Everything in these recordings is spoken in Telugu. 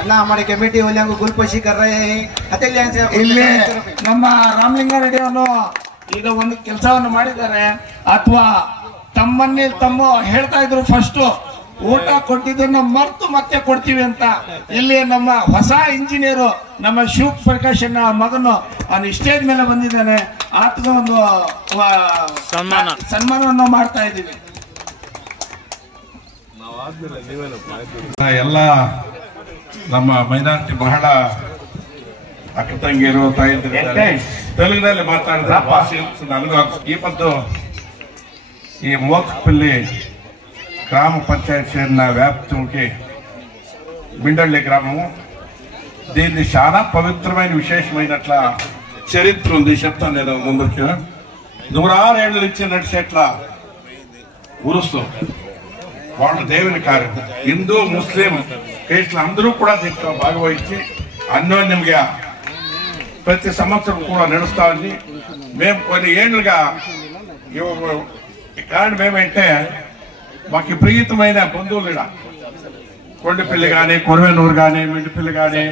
अण्णा हमारे कमेटी वाले को गुलपोशी कर रहे हैं ಇಲ್ಲಿ ನಮ್ಮ ರಾಮಲಿಂಗಾರೆಡ್ಡಿ ಅವರು ಈಗ ಒಂದು ಕೆಲಸವನ್ನು ಮಾಡಿದ್ದಾರೆ ಅಥವಾ ತಮ್ಮನ್ನೇ ತಮ್ಮ ಹೇಳ್ತಾ ಇದ್ರು ಫಸ್ಟ್ ಊಟ ಕೊಟ್ಟಿದ್ದನ್ನು ಮರ್ತು ಮತ್ತೆ ಕೊಡ್ತೀವಿ ಅಂತ ಇಲ್ಲಿ ನಮ್ಮ ಹೊಸ ಇಂಜಿನಿಯರ್ ನಮ್ಮ ಶಿವ ಪ್ರಕಾಶ್ ಮಗನು ಅವನು ಸ್ಟೇಜ್ ಮೇಲೆ ಬಂದಿದ್ದಾನೆ ಆತನ ಒಂದು ಸನ್ಮಾನವನ್ನು ಮಾಡ್ತಾ ಇದ್ದೀವಿ ಎಲ್ಲ ನಮ್ಮ ಮೈನಾರಿಟಿ ಬಹಳ ಅಕ್ಕ ತಂಗಿಯರು ತಾಯಿದ್ರು ತೆಲುಗಿನಲ್ಲಿ ಮಾತಾಡಿದ್ರೆ ಭಾಷೆ ನನಗೂ ಈ ಪದ್ದು ఈ మోత్పల్లి గ్రామ పంచాయతీ చేరిన వ్యాప్తికి మిండళ్ళి గ్రామము దీన్ని చాలా పవిత్రమైన విశేషమైనట్ల చరిత్ర ఉంది చెప్తాను నేను ముందుకి 106 ఏళ్ళ నుంచి నడిచేట్ల ఉరుసు వాళ్ళ దేవుని కార్యం హిందూ ముస్లిం క్రైస్తవులు అందరూ కూడా దీంట్లో భాగవహించి అన్యోన్యంగా ప్రతి సంవత్సరం కూడా నడుస్తా ఉంది మేము కొన్ని ఏళ్ళుగా కారణం ఏమంటే మాకు విపరీతమైన బంధువులు ఇక్కడ కొండపల్లి కానీ కొరవేనూరు కానీ మిండిపల్లి కానీ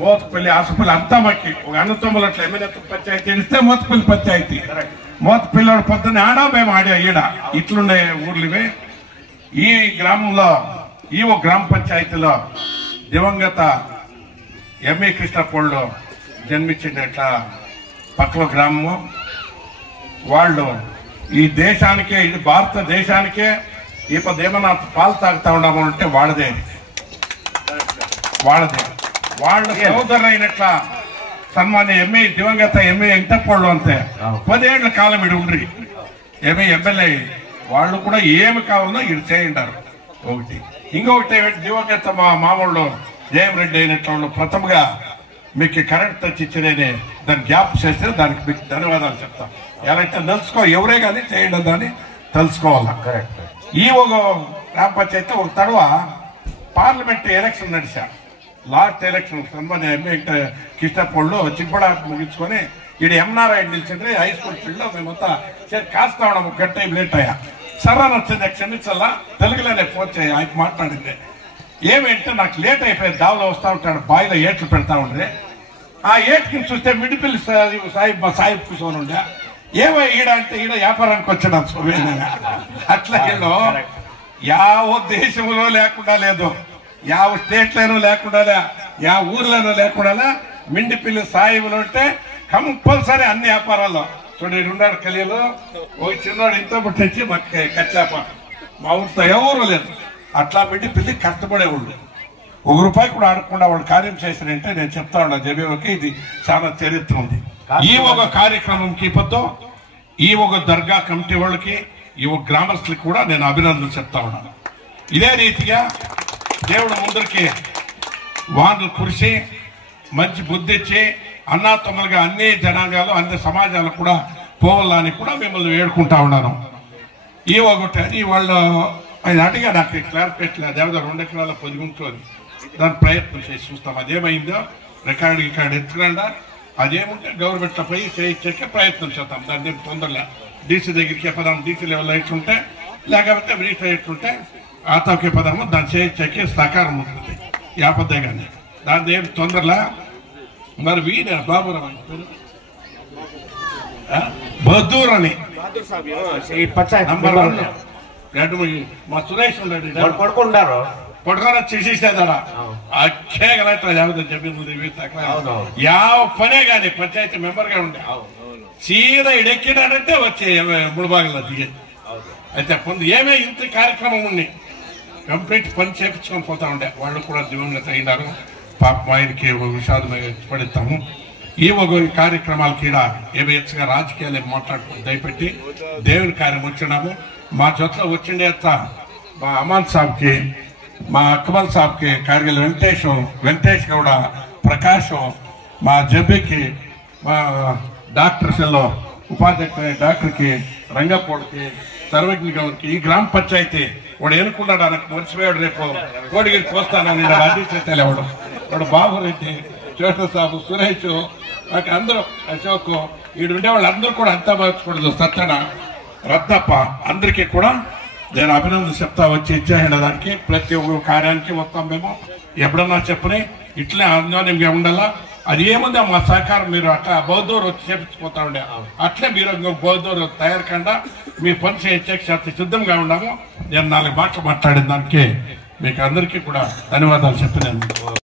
మోతపల్లి ఆసుపల్లి అంతా మాకు ఒక అన్నతమ్ములు అట్లా ఎమ్మెల్యే పంచాయతీ తెలిస్తే మోతపల్లి పంచాయతీ మోతపల్లి పొద్దున్న ఆడా మేము ఆడా ఈడ ఇట్లుండే ఊర్లు ఇవే ఈ గ్రామంలో ఈ ఒక గ్రామ పంచాయతీలో దివంగత ఎంఏ కృష్ణపూళ్ళు జన్మించినట్ల పక్కల గ్రామము వాళ్ళు ఈ దేశానికే ఇది భారతదేశానికే ఈ పదేమన్నా పాలు తాగుతా ఉన్నాము అంటే వాళ్ళదే వాళ్ళ సోదరు అయినట్ల సన్మాన్య ఎంఏ దివంగత ఎంఏ వెంకటపూళ్ళు అంతే 10 ఏళ్ల కాలం ఇడు ఉండ్రి ఎంఏ ఎమ్మెల్యే వాళ్ళు కూడా ఏమి కావాలో ఇది చేయండారు ఒకటి ఇంకొకటి దివంగత మా మామూళ్ళు జయం రెడ్డి అయినట్లు ప్రథమగా మీకు కరెంట్ తెచ్చిచ్చినే దాన్ని గ్యాప్ చేస్తే దానికి మీకు ధన్యవాదాలు చెప్తాం ఎలా అంటే తెలుసుకో ఎవరే కానీ చేయండి దాన్ని తెలుసుకోవాలి కరెక్ట్ ఈ ఒక గ్రామ పంచాయతీ ఒక తడవ పార్లమెంట్ ఎలక్షన్ నడిచా లాస్ట్ ఎలక్షన్ సన్మాన్య ఎంఏ కృష్ణపూళ్ళు చిప్పడ ముగించుకొని ఈడ ఎంనారాయణ నిలిచింది హై స్కూల్ ఫీల్డ్ లో మేమంతా కాస్తా ఉన్నాము గట్ట లేట్ అయ్యా సర్రా వచ్చింది క్షమించాలా తెలుగులోనే ఫోన్ చేయ ఆయన మాట్లాడింది ఏమంటే నాకు లేట్ అయిపోయింది దావలో వస్తూ ఉంటాడు బాయిలో ఏట్లు పెడతా ఉండే ఆ ఏట్కి చూస్తే మిడిపిల్లి సాహిబ్ కూర్చొని ఉండే ఏమో ఈడ అంటే ఈడ వ్యాపారానికి వచ్చాడు అట్లా వీళ్ళు యావ దేశంలో లేకుండా లేదు యావ స్టేట్లోనూ లేకుండా యా ఊర్లోనూ లేకుండా మిండిపిల్లి సాహిబులు ఉంటే కంపల్సరీ అన్ని వ్యాపారాల్లో చూడండి ఉన్నాడు కలియలు ఒక చిన్నాడు ఇంతో పుట్టించి మాకు కచ్చాప మా ఊరితో ఎవరు లేదు అట్లా పెట్టి పిల్లి కష్టపడే వాళ్ళు ₹1 కూడా ఆడకుండా వాళ్ళు కార్యం చేశారంటే నేను చెప్తా ఉన్నా జబీకి ఇది చాలా చరిత్ర ఉంది ఈ ఒక కార్యక్రమంకి పొద్దు ఈ ఒక దర్గా కమిటీ వాళ్ళకి ఈ ఒక గ్రామస్తులకి కూడా నేను అభినందనలు చెప్తా ఉన్నాను ఇదే రీతిగా దేవుడు ముందరికి వానలు కురిసి మంచి బుద్ధి ఇచ్చి అన్నాతమ్ములుగా అన్ని జనాంగాలు అన్ని సమాజాలు కూడా పోవాలని కూడా మిమ్మల్ని వేడుకుంటా ఉన్నాను ఈ ఒకటి అది వాళ్ళు ఆయన అడిగా నాకు క్లారిఫికేషన్ లేదు ఏదో 2 ఎకరాల పొదిగుంటుంది దాని ప్రయత్నం చేసి చూస్తాం అదేమైందో రికార్డు ఎత్తుకురండా అదేముంటే గవర్నమెంట్లో పోయి చేయించే ప్రయత్నం చేద్దాం దాన్ని తొందరలే డీసీ దగ్గరికి పదాం డీసీ లెవెల్లో ఎట్లుంటే లేకపోతే రీఫై ఎట్లుంటే ఆతోకే పదాము దాన్ని చేయించే సహకారం ఉంటుంది యాపద్దే కానీ దాన్ని ఏం తొందరలా మరి వీణ బాబురావు బహదూర్ అని నంబర్ 1 మా సురేష్ పడుకుంటారు పడుకొని చేసేసేదాడా అక్షయగలట్లా జాగ్రత్త చెప్పింది యావ పనే కానీ పంచాయతీ మెంబర్ గా ఉండే సీదా ఇడెక్కినాడంటే వచ్చే 3 భాగాల్లో దిగేది అయితే పొంది ఏమే ఇంత కార్యక్రమం ఉంది కంప్లీట్ పని చేపించుకొని పోతా ఉండే వాళ్ళు కూడా దివంగత అయినారు పాప ఆయనకి విషాదం పడిస్తాము ఈ ఒక కార్యక్రమాలకి ఏమేచ్చుగా రాజకీయాలు మాట్లాడుకుని దయపెట్టి దేవుని కార్యం వచ్చినాము మా జొత్తలో వచ్చిండే మా అమాన్ సాబ్కి మా అక్బల్ సాబ్కి కార్గిల్ వెంకటేష్ గౌడ ప్రకాష్ మా జబ్బికి మా డాక్టర్స్లో ఉపాధ్యక్షుడు డాక్టర్కి రంగపోడికి సర్వజ్ఞ గౌడ్కి ఈ గ్రామ పంచాయతీ వాడు ఎన్నుకున్నాడు నాకు మర్చిపోయాడు రేపు కోడిగిరికి వస్తానని అధిచేతలు ఎవడు వాడు బాబురెడ్డి జ్యోష్ణ సాబు సురేష్ నాకు అందరూ అశోక్ ఈడు ఉండే వాళ్ళు అందరూ కూడా అంతా మార్చకూడదు సత్తన రత్నప్ప అందరికీ కూడా నేను అభినందన చెప్తా వచ్చి ఇచ్చేదానికి ప్రతి ఒక్క కార్యానికి వస్తాం మేము ఎప్పుడన్నా చెప్పని ఇట్లే అన్యోన్యంగా ఉండాలా. అది ఏముంది మా సహకారం మీరు అట్లా బౌద్ధూరు వచ్చి చేపించిపోతా ఉండే అట్లే మీరు బౌద్ధూరు తయారు కండా మీ పని చేయచ్చే సిద్ధంగా ఉన్నాము. నేను 4 మాటలు మాట్లాడిన దానికి మీకు అందరికీ కూడా ధన్యవాదాలు చెప్పి నేను